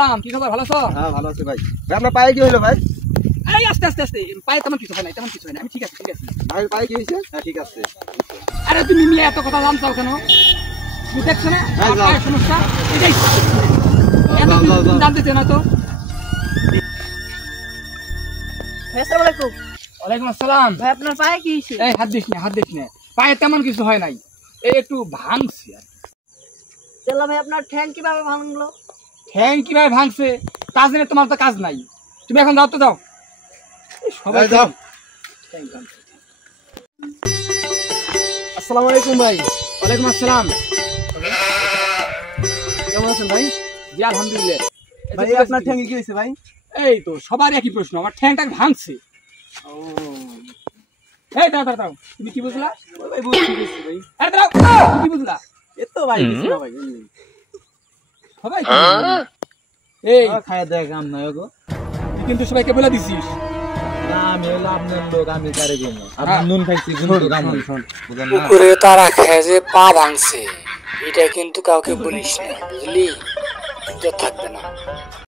সালাম, কি খবর? ভালো আছো? হ্যাঁ ভালো আছি ভাই। ভাই আপনার পায়ে কি হলো ভাই? এই আস্তে আস্তে আস্তে, পায়ে তেমন কিছু হয় না, তেমন কিছু হয় না, আমি ঠিক আছে ঠিক আছে। ভাই পায়ে কি হয়েছে? হ্যাঁ ঠিক আছে। আরে তুমি মিয়া এত কথা জানতাও কেন? তুমি দেখছো না হ্যাঁ, আমার যাও। পায়ের সমস্যা? এটাই এত যাও, যাও, তুমি যাও। জানতে চাও না তো? আসসালামু আলাইকুম। ওয়ালাইকুম আসসালাম। ভাই আপনার পায়ে কি হয়েছে? এই হাত দিস না, হাত দিস না, পায়ে তেমন কিছু হয় নাই, এই একটু ভাঙছে আর কি। চলো ভাই আপনার ঠ্যাং কিভাবে ভাঙলো? ঠ্যাং কিভাবে ভাঙছে তা জেনে তোমার তো কাজ নাই, তুমি এখন যাও তো যাও। এই সবাই যাও। ঠ্যাং ভাঙছে। আসসালামু আলাইকুম ভাই। ওয়ালাইকুম আসসালাম। কেমন আছেন ভাই? জি আলহামদুলিল্লাহ। এই ভাই যে আপনার ঠ্যাঙ্গে কি হয়েছে ভাই? এই তো সবার একই প্রশ্ন, আমার ঠ্যাংটা ভাঙছে। ও এই দাঁড়াও দাঁড়াও দাঁড়াও, তুমি কি বুঝলা? ভাই বুঝছি ভাই। আরে দাঁড়াও, তুমি কি বুঝলা? এ তো ভাই কিছু না ভাই এমনি। সবাই কি বুঝলো? এই খায়া দেয়া কাম নাই গো। তুই কিন্তু সবাইকে বলে দিছিস। না আমি হলো আপনার লোক, আমি কারে গেমো। আপনি হ্যাঁ। নুন খাইছি কিন্তু কাম নাই। বুঝেন না? পুকুরে তারা খেয়ে যে পা ভাঙছে, এটা কিন্তু কাউকে বলিস না, বুঝলি? ইজ্জত থাকবে না।